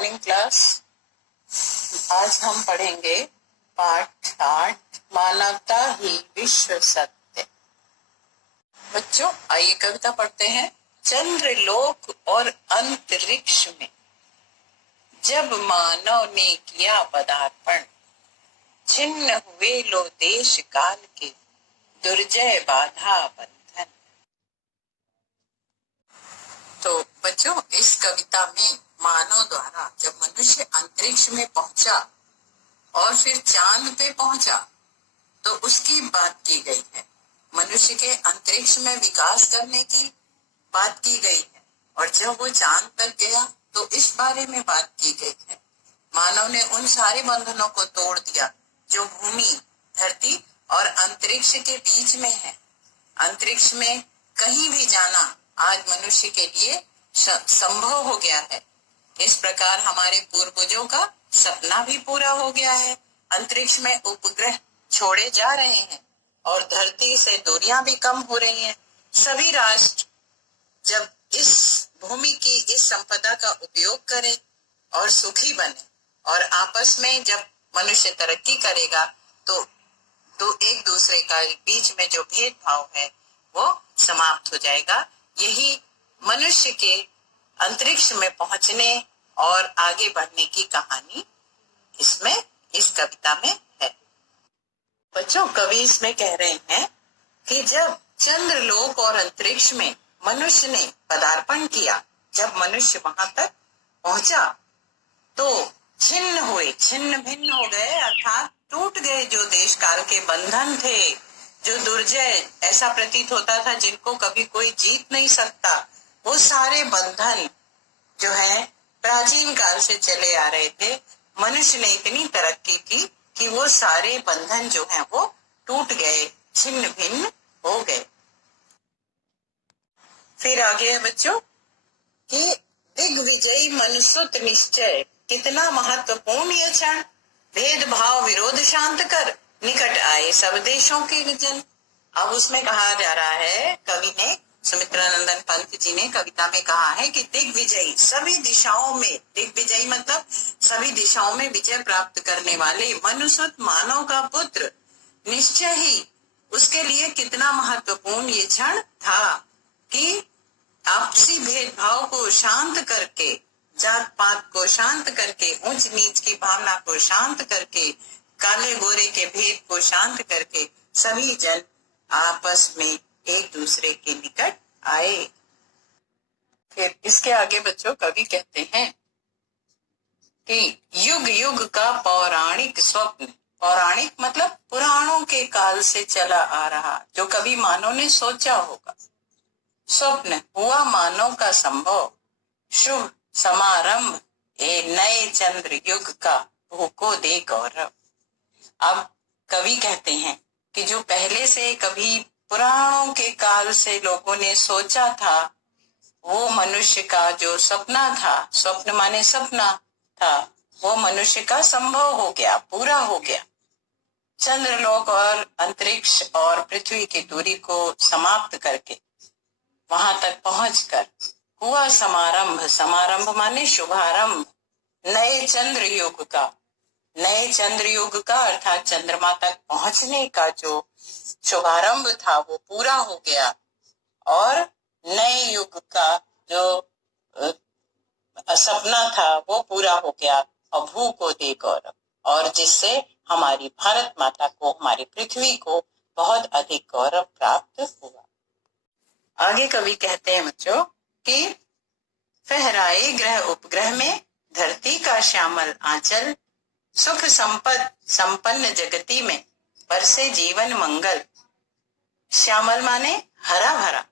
Morning class. आज हम पढ़ेंगे पाठ 8, मानवता ही विश्व सत्य। बच्चों आइए कविता पढ़ते हैं। चंद्रलोक और अंतरिक्ष में जब मानव ने किया पदार्पण, छिन्न हुए लो देश काल के दुर्जय बाधा बंधन। तो बच्चों इस कविता में मानव द्वारा जब मनुष्य अंतरिक्ष में पहुंचा और फिर चांद पे पहुंचा तो उसकी बात की गई है। मनुष्य के अंतरिक्ष में विकास करने की बात की गई है और जब वो चांद तक गया तो इस बारे में बात की गई है। मानव ने उन सारे बंधनों को तोड़ दिया जो भूमि, धरती और अंतरिक्ष के बीच में है। अंतरिक्ष में कहीं भी जाना आज मनुष्य के लिए संभव हो गया है। इस प्रकार हमारे पूर्वजों का सपना भी पूरा हो गया है। अंतरिक्ष में उपग्रह छोड़े जा रहे हैं और धरती से दूरियां भी कम हो रही हैं। सभी राष्ट्र जब इस भूमि की इस संपदा का उपयोग करें और सुखी बने और आपस में जब मनुष्य तरक्की करेगा तो एक दूसरे का बीच में जो भेदभाव है वो समाप्त हो जाएगा। यही मनुष्य के अंतरिक्ष में पहुंचने और आगे बढ़ने की कहानी इसमें इस कविता में है। बच्चों कवि इसमें कह रहे हैं कि जब चंद्रलोक और अंतरिक्ष में मनुष्य ने पदार्पण किया, जब मनुष्य वहां तक पहुंचा तो छिन्न भिन्न हो गए, अर्थात टूट गए जो देश काल के बंधन थे, जो दुर्जय ऐसा प्रतीत होता था जिनको कभी कोई जीत नहीं सकता। वो सारे बंधन जो है प्राचीन काल से चले आ रहे थे। मनुष्य ने इतनी तरक्की की कि वो सारे बंधन जो हैं वो टूट गए, छिन्न भिन्न हो गए। फिर आगे है बच्चों कि दिग्विजयी मनुष्युत निश्चय, कितना महत्वपूर्ण ये क्षण, भेदभाव विरोध शांत कर निकट आए सब देशों के जन। अब उसमें कहा जा रहा है, कवि ने सुमित्रानंदन पंत जी ने कविता में कहा है कि दिग्विजयी, सभी दिशाओं में, दिग्विजयी मतलब सभी दिशाओं में विजय प्राप्त करने वाले मनुष्य मानव का पुत्र, निश्चय ही उसके लिए कितना महत्वपूर्ण ये क्षण था कि आपसी भेदभाव को शांत करके, जात पात को शांत करके, ऊंच नीच की भावना को शांत करके, काले गोरे के भेद को शांत करके सभी जन आपस में एक दूसरे के निकट आए। फिर इसके आगे बच्चों कवि कहते हैं कि युग युग का पौराणिक स्वप्न, पौराणिक मतलब पुराणों के काल से चला आ रहा, जो कभी मानव ने सोचा होगा, स्वप्न हुआ मानव का संभव, शुभ समारंभ ए नए चंद्र युग का भूको दे गौरव। अब कवि कहते हैं कि जो पहले से कभी पुराणों के काल से लोगों ने सोचा था, वो मनुष्य का जो सपना था, स्वप्न माने सपना था, वो मनुष्य का संभव हो गया, पूरा हो गया। चंद्रलोक और अंतरिक्ष और पृथ्वी की दूरी को समाप्त करके वहां तक पहुंचकर हुआ समारंभ, समारंभ माने शुभारंभ नए चंद्र युग का, नए चंद्र युग का अर्थात चंद्रमा तक पहुंचने का जो शुभारंभ था वो पूरा हो गया और नए युग का जो सपना था वो पूरा हो गया और भू को दे गौरव, और जिससे हमारी भारत माता को, हमारी पृथ्वी को बहुत अधिक गौरव प्राप्त हुआ। आगे कवि कहते हैं बच्चों कि फहराए ग्रह उपग्रह में धरती का श्यामल आंचल, सुख संपन्न जगती में बरसे जीवन मंगल। श्यामल माने हरा भरा,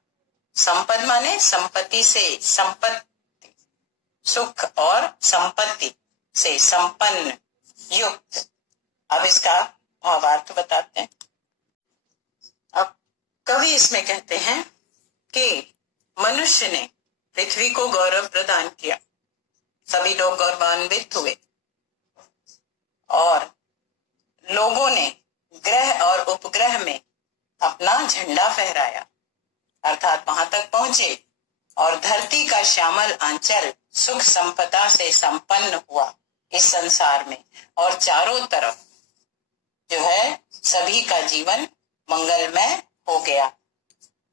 संपद माने संपत्ति से संपत्ति, सुख और संपत्ति से संपन्न युक्त। अब इसका भावार्थ बताते हैं। अब कवि इसमें कहते हैं कि मनुष्य ने पृथ्वी को गौरव प्रदान किया, सभी लोग गौरवान्वित हुए और लोगों ने ग्रह और उपग्रह में अपना झंडा फहराया, अर्थात वहां तक पहुंचे और धरती का श्यामल आंचल सुख संपदा से संपन्न हुआ इस संसार में, और चारों तरफ जो है सभी का जीवन मंगलमय हो गया।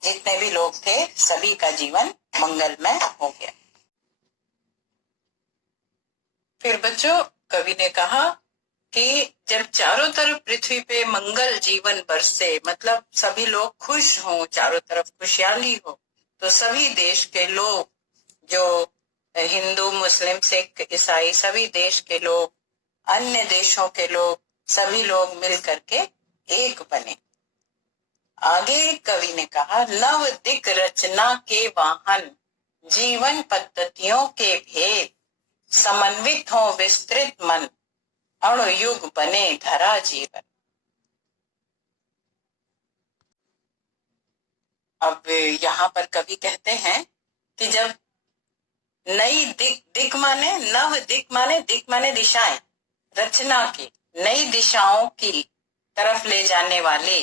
जितने भी लोग थे सभी का जीवन मंगलमय हो गया। फिर बच्चों, कवि ने कहा कि जब चारों तरफ पृथ्वी पे मंगल जीवन बरसे, मतलब सभी लोग खुश हों, चारों तरफ खुशहाली हो, तो सभी देश के लोग, जो हिंदू, मुस्लिम, सिख, ईसाई, सभी देश के लोग, अन्य देशों के लोग, सभी लोग मिल करके एक बने। आगे कवि ने कहा, नव दिक रचना के वाहन, जीवन पद्धतियों के भेद, समन्वित हो विस्तृत मन, अणुयुग बने धरा जीवन। अब यहाँ पर कवि कहते हैं कि जब नई दिक, दिक माने नव, दिक माने दिशाएं, रचना की नई दिशाओं की तरफ ले जाने वाले,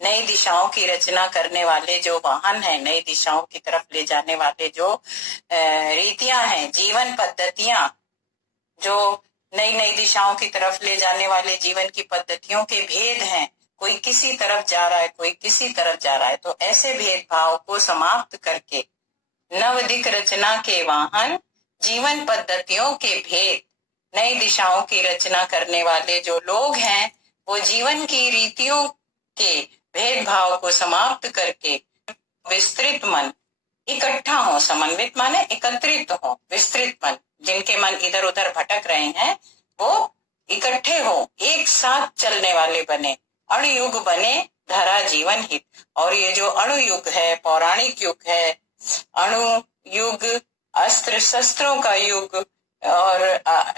नई दिशाओं की रचना करने वाले जो वाहन हैं, नई दिशाओं की तरफ ले जाने वाले जो रीतियां हैं, जीवन पद्धतियां, जो नई नई दिशाओं की तरफ ले जाने वाले जीवन की पद्धतियों के भेद हैं, कोई किसी तरफ जा रहा है, कोई किसी तरफ जा रहा है, तो ऐसे भेदभाव को समाप्त करके नवदिक रचना के वाहन, जीवन पद्धतियों के भेद, नई दिशाओं की रचना करने वाले जो लोग हैं, वो जीवन की रीतियों के भेदभाव को समाप्त करके विस्तृत मन, इकट्ठा हो, समन्वित माने एकत्रित हो, विस्तृत मन, जिनके मन इधर उधर भटक रहे हैं वो इकट्ठे हो, एक साथ चलने वाले बने, अणुयुग बने धरा जीवन हित। और ये जो अणुयुग है, पौराणिक युग है, अणु युग, अस्त्र शस्त्रों का युग और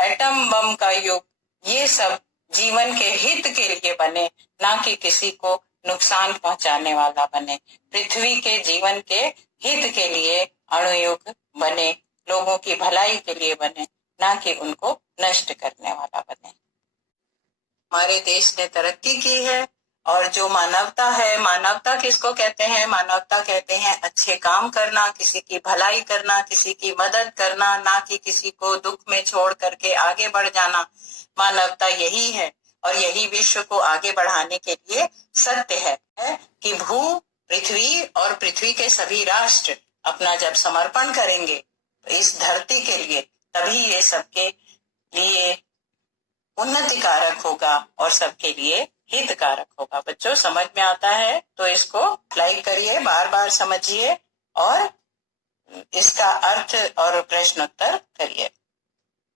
एटम बम का युग, ये सब जीवन के हित के लिए बने, ना कि किसी को नुकसान पहुंचाने वाला बने। पृथ्वी के जीवन के हित के लिए अणुयुग बने, लोगों की भलाई के लिए बने, ना कि उनको नष्ट करने वाला बने। हमारे देश ने तरक्की की है, और जो मानवता है, मानवता किसको कहते हैं? मानवता कहते हैं अच्छे काम करना, किसी की भलाई करना, किसी की मदद करना, ना कि किसी को दुख में छोड़ करके आगे बढ़ जाना। मानवता यही है, और यही विश्व को आगे बढ़ाने के लिए सत्य है कि भू पृथ्वी और पृथ्वी के सभी राष्ट्र अपना जब समर्पण करेंगे इस धरती के लिए, तभी ये सबके लिए उन्नति कारक होगा और सबके लिए हितकारक होगा। बच्चों, समझ में आता है तो इसको लाइक करिए, बार बार समझिए और इसका अर्थ और प्रश्न उत्तर करिए।